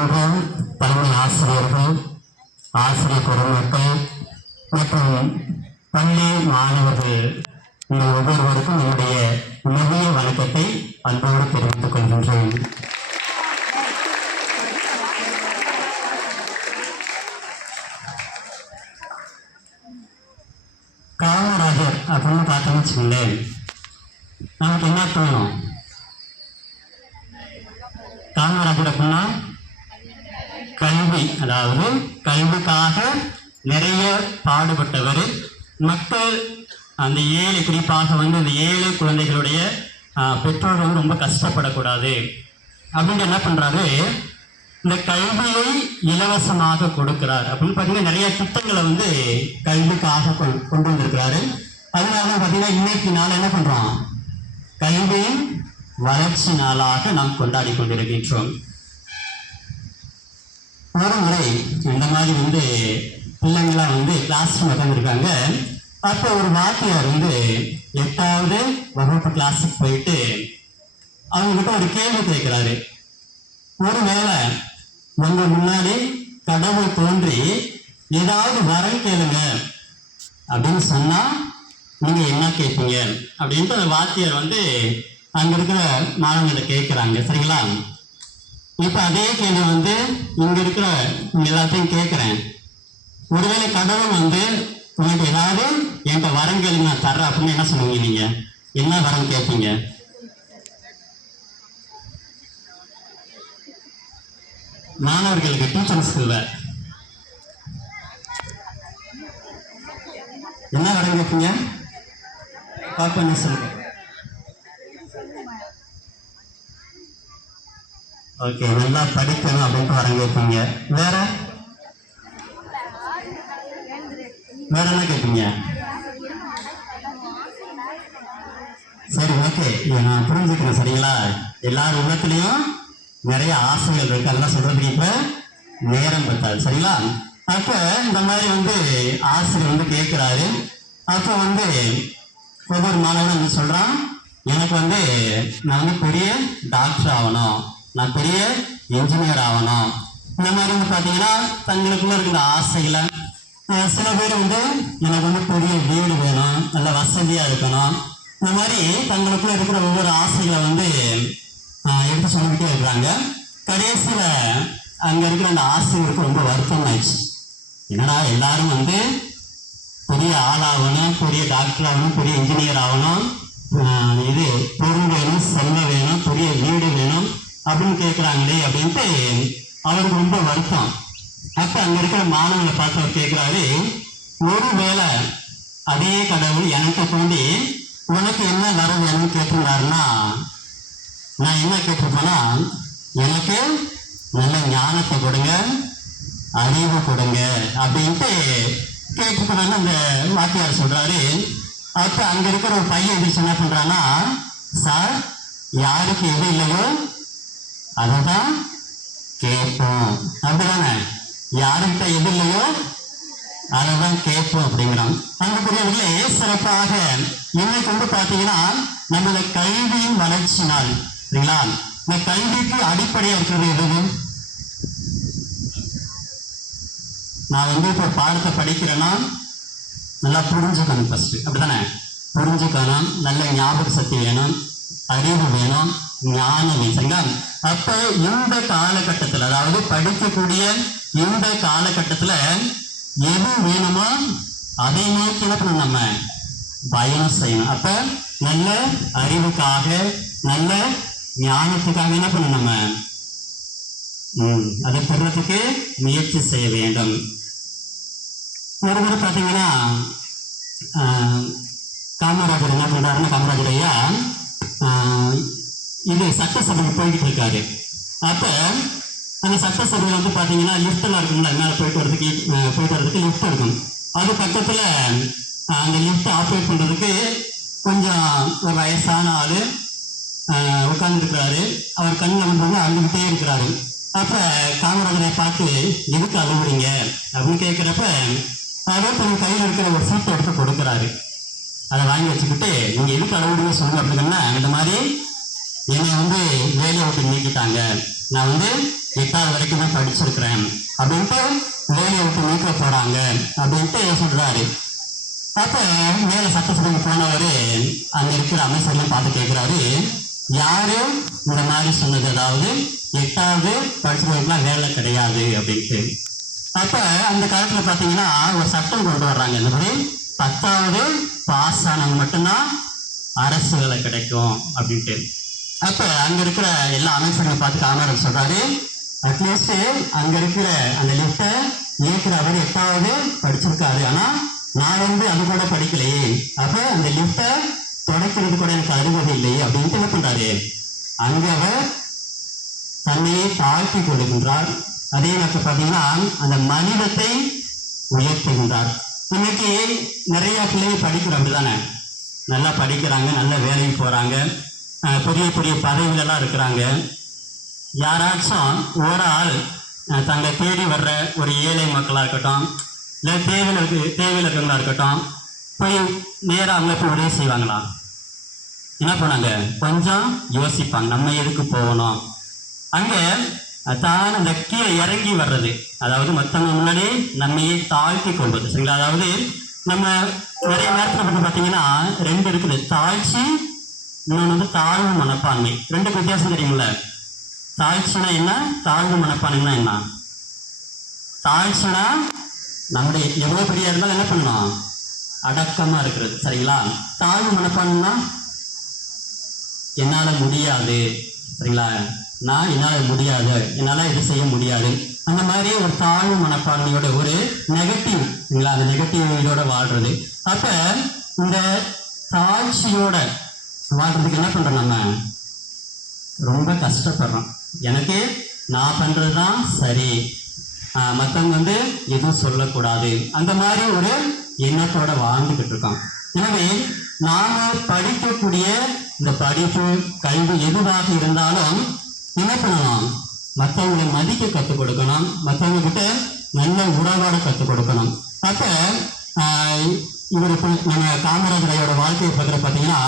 அன்புள்ள தலைமை ஆசிரியர்கள், ஆசிரியர் பெருமக்கள் மற்றும் பள்ளி மாணவர்கள் உங்கள் ஒவ்வொருவருக்கும் என்னுடைய நிறைய வணக்கத்தை அன்போடு தெரிவித்துக் கொள்கின்றேன். காமராஜர் அப்படின்னு பார்த்தோம்னு வச்சுக்கோங்களேன், நமக்கு என்ன தோணும்? காமராஜர் அப்படின்னா கல்வி, அதாவது கல்விக்காக நிறைய பாடுபட்டவர். மக்கள் அந்த ஏழை, குறிப்பாக அந்த ஏழை குழந்தைகளுடைய பெற்றோர்கள் ரொம்ப கஷ்டப்படக்கூடாது அப்படின்னு என்ன பண்றாரு, இந்த கல்வியை இலவசமாக கொடுக்கிறார். அப்படின்னு பார்த்தீங்கன்னா நிறைய திட்டங்களை கல்விக்காக கொண்டு வந்திருக்கிறாரு. அதனால பார்த்தீங்கன்னா இன்னைக்கு நாள் என்ன பண்றோம், கல்வியின் வளர்ச்சி நாளாக நாம் கொண்டாடி கொண்டிருக்கின்றோம். ஒரு முறை இந்த மாதிரி பிள்ளைங்களாம் கிளாஸ் உட்காந்துருக்காங்க. அப்போ ஒரு வாத்தியார் 8வது வகுப்பு கிளாஸுக்கு போயிட்டு அவங்ககிட்ட ஒரு கேள்வி கேட்கிறாரு. ஒருவேளை உங்க முன்னாடி கடவுள் தோன்றி ஏதாவது வரம் கேளுங்க அப்படின்னு சொன்னா நீங்க என்ன கேட்பீங்க அப்படின்ட்டு அந்த வாத்தியார் அங்க இருக்கிற மாணவர்களை கேட்கிறாங்க. சரிங்களா? இப்ப அதே கேள்வி இங்க இருக்கிற எல்லாத்தையும் கேட்கிறேன். ஒருவேளை கடவுள் உங்களுக்கு ஏதாவது என்கிட்ட வரம் கேளுங்க நான் தர்றேன் அப்படின்னு என்ன சொல்லுவீங்க? நீங்க என்ன வரம் கேட்பீங்க? மாணவர்களுக்கு, டீச்சர்ஸ்க்கு என்ன வரம் கேட்பீங்க? பாப்பா சொல்லுங்க. ஓகே, நல்லா படிக்கணும் அப்படின்ட்டு வரம் கேட்பீங்க. வேற வேற என்ன கேட்பீங்க? சரி, ஓகே, நான் புரிஞ்சுக்கிறேன். சரிங்களா? எல்லாரும் உள்ளத்துலயும் நிறைய ஆசைகள் இருக்கு, அதெல்லாம் சொல்றதுக்கு இப்ப நேரம் பத்தாது. சரிங்களா? அப்ப இந்த மாதிரி ஆசிரியர் கேட்கிறாரு. அப்ப ஒவ்வொரு மாணவனும் சொல்றான், எனக்கு நான் பெரிய டாக்டர் ஆகணும், நான் பெரிய இன்ஜினியர் ஆகணும். இந்த மாதிரி பாத்தீங்கன்னா தங்களுக்குள்ள இருக்கிற ஆசைகளை சில பேர் எனக்கு பெரிய வீடு வேணும், நல்ல வசதியா இருக்கணும். இந்த மாதிரி தங்களுக்குள்ள இருக்கிற ஒவ்வொரு ஆசைகளை எடுத்து சொல்லிக்கிட்டே இருக்கிறாங்க. கடைசியில அங்க இருக்கிற அந்த ஆசிரியருக்கு ரொம்ப வருத்தம் ஆயிடுச்சு. என்னடா எல்லாரும் பெரிய ஆளாகணும், பெரிய டாக்டர் ஆகணும், பெரிய இன்ஜினியர் ஆகணும், இது பொருள் வேணும், செல்வம் வேணும், பெரிய வீடு வேணும் அப்படின்னு கேட்கிறாங்களே அப்படின்ட்டு அவருக்கு ரொம்ப வருத்தம். அப்ப அங்க இருக்கிற மாணவர்களை பார்த்து அவர் கேட்கிறாரு, ஒருவேளை அதே கடவுள் எனக்கு தோண்டி உனக்கு என்ன வர வேணும்னு கேட்டிருந்தாருன்னா நான் என்ன கேட்டிருப்பேன்னா, எனக்கு நல்ல ஞானத்தை கொடுங்க, அறிவு கொடுங்க அப்படின்ட்டு கேட்டிருப்பேன்னு அந்த வாத்தியார் சொல்றாரு. அப்ப அங்க இருக்கிற ஒரு பையன் எதிர்த்து என்ன பண்றான்னா, சார் யாருக்கு எது இல்லையோ அததான் கேட்போம், அப்படிதானே? யாருக்கிட்ட எது இல்லையோ அதைதான் கேட்போம் அப்படிங்கிறான். அன்புக்குரியவர்களே, சிறப்பாக இன்னைக்கு பாத்தீங்கன்னா நம்மளோட கல்வியின் வளர்ச்சி நாள். சரிங்களா? இந்த கல்விக்கு அடிப்படையா இருக்கிறது எது? நான் இப்ப பாடத்தை படிக்கிறேன்னா நல்லா புரிஞ்சுக்கணும் ஃபர்ஸ்ட், அப்படித்தானே? புரிஞ்சுக்கணும், நல்ல ஞாபக சக்தி வேணும், அறிவு வேணும், ஞானம் வேணும். சரிங்களா? அப்ப இந்த காலகட்டத்தில், அதாவது படிக்கக்கூடிய இந்த காலகட்டத்துல எது வேணுமோ அதை நோக்கி நம்ம பயணம் செய்யணும். அப்ப நல்ல அறிவுக்காக, நல்ல ஞானத்துக்காக என்ன பண்ணணும், நம்ம அதை பெறத்துக்கு முயற்சி செய்ய வேண்டும். ஒருவர் பார்த்தீங்கன்னா காமராஜர் என்ன பண்றாருன்னா, காமராஜர் ஐயா இது சட்டசபைக்கு போய்கிட்டு இருக்காரு. அப்ப அந்த சட்டசபையில் பார்த்தீங்கன்னா லிஃப்டெல்லாம் இருக்குங்களா, மேலே போயிட்டு வரதுக்கு லிஃப்ட் இருக்கும். அது பக்கத்தில் அந்த லிஃப்ட் ஆப்ரேட் பண்ணுறதுக்கு கொஞ்சம் ஒரு வயசான ஆள் உட்கார்ந்துருக்கிறாரு. அவர் கண்ணில் அழுதுகிட்டே இருக்கிறாரு. அப்போ காமராஜரை பார்த்து எதுக்கு அழுகுறீங்க அப்படின்னு கேட்குறப்ப அவர் தன் கையில் இருக்கிற ஒரு சீட்டை எடுத்து கொடுக்குறாரு. அதை வாங்கி வச்சுக்கிட்டு நீங்கள் எதுக்கு அழுகுறீங்க சொல்லுங்க அப்படின்னா, இந்த மாதிரி என்னை வேலையை விட்டு நீக்கிட்டாங்க, நான் 8வது வரைக்கும் தான் படிச்சிருக்கிறேன் அப்படின்ட்டு வேலையை விட்டு நீக்க போறாங்க அப்படின்ட்டு சொல்றாரு. அப்ப மேல சட்டசபைக்கு போனவரு அங்க இருக்கிற அமைச்சர்லாம் பார்த்து கேட்கிறாரு, யாரு இந்த மாதிரி சொன்னது, அதாவது 8வது படிச்சவங்களுக்குலாம் வேலை கிடையாது அப்படின்ட்டு. அப்ப அந்த காலத்துல பாத்தீங்கன்னா ஒரு சட்டம் கொண்டு வர்றாங்க, இந்த மாதிரி 10வது பாஸ் ஆனவங்க மட்டும்தான் அரசு வேலை கிடைக்கும் அப்படின்ட்டு. அப்ப அங்க இருக்கிற எல்லா அமைச்சர்களும் பார்த்து காமராஜர் சொல்றாரு, அட்லீஸ்ட் அங்க இருக்கிற அந்த லிப்ட இயக்குற அவர் 8வது படிச்சிருக்காரு, ஆனா நான் அது கூட படிக்கலையே, அப்ப அந்த லிப்ட தொடக்கிறது கூட எனக்கு அருகதை இல்லையே அப்படின்ட்டு என்ன பண்றாரு, அங்க அவர் தன்னையே தாழ்த்தி கொள்கின்றார். அதே நேரத்தில் பார்த்தீங்கன்னா அந்த மனிதத்தை உயர்த்துகின்றார். இன்னைக்கு நிறைய பிள்ளைங்க படிக்கிறோம், அப்படிதானே, நல்லா படிக்கிறாங்க, நல்ல வேலைக்கு போறாங்க, பெரிய பெரிய பதவிகளெல்லாம் இருக்கிறாங்க. யாராச்சும் ஒரு ஆள் தங்களை தேடி வர்ற ஒரு ஏழை மக்களாக இருக்கட்டும், இல்லை தேவையில் இருக்கிறவங்களா இருக்கட்டும், போய் நேராக அவங்க போய் உதவி செய்வாங்களா? என்ன பண்ணாங்க, கொஞ்சம் யோசிப்பாங்க, நம்ம எதுக்கு போகணும். அங்கே தான் அந்த கீழே இறங்கி வர்றது, அதாவது மற்றவங்க முன்னாடி நம்மையே தாழ்த்தி கொள்வது, சரிங்களா? அதாவது நம்ம நிறைய நேரத்தில் பார்த்தீங்கன்னா 2 இருக்குது, தாழ்ச்சி, இன்னொன்று தாழ்வு மனப்பான்மை. 2க்கு வித்தியாசம் தெரியுமில்ல? தாழ்ச்சினா என்ன, தாழ்வு மனப்பான்மைனா என்ன? தாழ்ச்சினா நம்முடைய எவ்வளோ பெரிய இருந்தாலும் என்ன பண்ணணும், அடக்கமாக இருக்கிறது, சரிங்களா? தாழ்வு மனப்பான்மைனா என்னால் முடியாது, சரிங்களா, என்னால் முடியாது, என்னால் இது செய்ய முடியாது, அந்த மாதிரி ஒரு தாழ்வு மனப்பான்மையோட ஒரு நெகட்டிவ், சரிங்களா, அந்த நெகட்டிவ் இதோட வாழ்றது. அப்ப இந்த தாழ்ச்சியோட வாழ்றதுக்கு என்ன பண்றோம், நம்ம ரொம்ப கஷ்டப்படுறோம். எனக்கு நான் பண்றதுதான் சரி, மற்றவங்க எதுவும் சொல்லக்கூடாது, அந்த மாதிரி ஒரு எண்ணத்தோட வாழ்ந்துகிட்டு இருக்கோம். எனவே நாம படிக்கக்கூடிய இந்த படிப்பு, கல்வி எதுவாக இருந்தாலும் என்ன பண்ணணும், மற்றவங்களை மதிக்க கற்றுக் கொடுக்கணும், மற்றவங்க கிட்ட நல்ல உறவாட கற்றுக் கொடுக்கணும். அப்ப இவர் நம்ம காமராஜரையோட வாழ்க்கையை பற்றி பார்த்தீங்கன்னா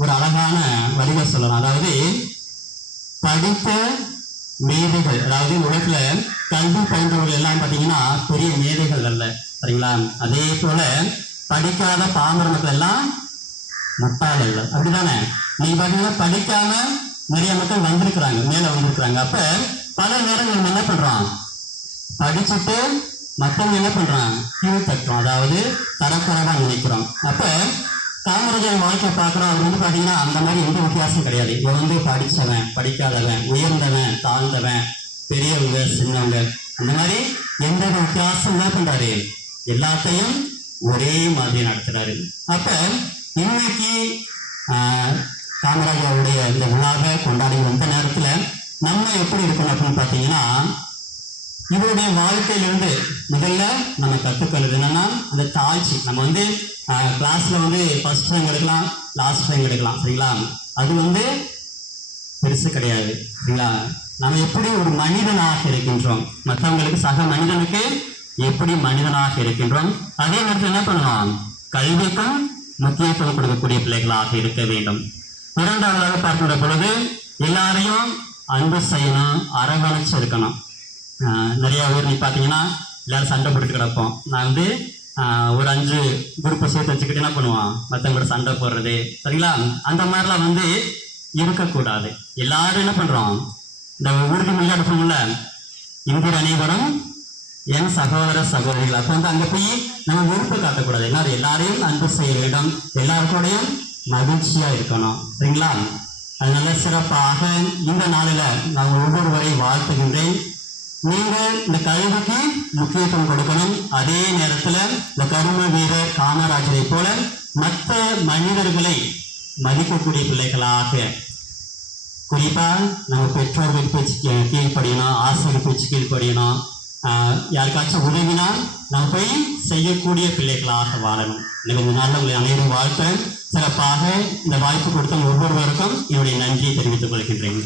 ஒரு அழகான வரிகள் சொல்லலாம். அதாவது படித்த மேதைகள், அதாவது உலகத்துல கல்வி பயின்றவர்கள் எல்லாம் பார்த்தீங்கன்னா பெரிய மேதைகள் அல்ல, சரிங்களா? அதே போல படிக்காத பாமர மக்கள் எல்லாம் முட்டாள் அல்ல, அப்படிதானே? நீங்க பார்த்தீங்கன்னா படிக்காம நிறைய மக்கள் வந்திருக்கிறாங்க, மேல வந்திருக்கிறாங்க. அப்ப பல நேரங்கள் நம்ம என்ன பண்றோம், படிச்சுட்டு மற்றவங்க என்ன பண்றான், கீழ் தட்டுறோம், அதாவது தரக்குறைவா நினைக்கிறோம். அப்ப காமராஜர் வாழ்க்கை பார்க்குறோம், அது பார்த்தீங்கன்னா அந்த மாதிரி எந்த வித்தியாசம் கிடையாது. இவன் படித்தவன், படிக்காதவன், உயர்ந்தவன், தாழ்ந்தவன், பெரியவங்க, சின்னவங்க, அந்த மாதிரி எந்த வித்தியாசம் என்ன பண்றாரு, எல்லாத்தையும் ஒரே மாதிரி நடத்துறாரு. அப்ப இன்னைக்கு காமராஜருடைய இந்த விழாவை கொண்டாடி வந்த நேரத்துல நம்ம எப்படி இருக்கணும் அப்படின்னு பார்த்தீங்கன்னா, இவருடைய வாழ்க்கையிலிருந்து முதல்ல நம்ம கற்றுக்கொள்வது என்னன்னா அந்த தாழ்ச்சி. நம்ம கிளாஸ்ல ஃபர்ஸ்ட் ரேங்க் எடுக்கலாம், லாஸ்ட் ரேங்க் எடுக்கலாம், சரிங்களா? அது பெருசு கிடையாது, சரிங்களா? நம்ம எப்படி ஒரு மனிதனாக இருக்கின்றோம், மற்றவங்களுக்கு சக மனிதனுக்கு எப்படி மனிதனாக இருக்கின்றோம், அதே நேரத்தில் என்ன பண்ணணும், கல்விக்கும் முக்கியத்துவம் கொடுக்கக்கூடிய பிள்ளைகளாக இருக்க வேண்டும். 2வதாக பார்க்கின்ற பொழுது எல்லாரையும் அன்பு செய்யணும், அரவணைச்சு இருக்கணும். நிறைய ஊர் நீ பார்த்தீங்கன்னா எல்லாரும் சண்டை போட்டுட்டு கிடப்போம். நான் ஒரு 5 குரூப்பை சேர்த்து வச்சுக்கிட்டு என்ன பண்ணுவான், மற்றவங்களோட சண்டை போடுறது, சரிங்களா? அந்த மாதிரிலாம் இருக்கக்கூடாது. எல்லாரும் என்ன பண்றோம், இந்த உறுதிமொழியாக எடுப்போம்ல, இந்தியர் அனைவரும் என் சகோதர சகோதரிகள். அப்போ அங்கே போய் நம்ம வெறுப்பு காட்டக்கூடாது, எல்லாரும் எல்லாரையும் அன்பு செய்ய வேண்டும், எல்லாருக்கூடையும் மகிழ்ச்சியா இருக்கணும், சரிங்களா? அதனால சிறப்பாக இந்த நாளில் நான் ஒவ்வொருவரையும் வாழ்த்துகின்றேன். நீங்க இந்த கல்விக்கு முக்கியத்துவம் கொடுக்கணும். அதே நேரத்துல இந்த கரும வீரர் காமராஜரை போல மற்ற மனிதர்களை மதிக்கக்கூடிய பிள்ளைகளாக, குறிப்பா நம்ம பெற்றோர்கள் பேச்சு கீழ்ப்படியணும், ஆசிரியர் பேச்சு கீழ்ப்படியணும், யாருக்காச்சும் உதவினா நம்ம போய் செய்யக்கூடிய பிள்ளைகளாக வாழணும். எனக்கு இந்த நாளில் உங்களை அனைவரும் வாழ்த்துறேன். சிறப்பாக இந்த வாய்ப்பு கொடுத்த ஒவ்வொருவருக்கும் என்னுடைய நன்றியை தெரிவித்துக் கொள்கின்றேன்.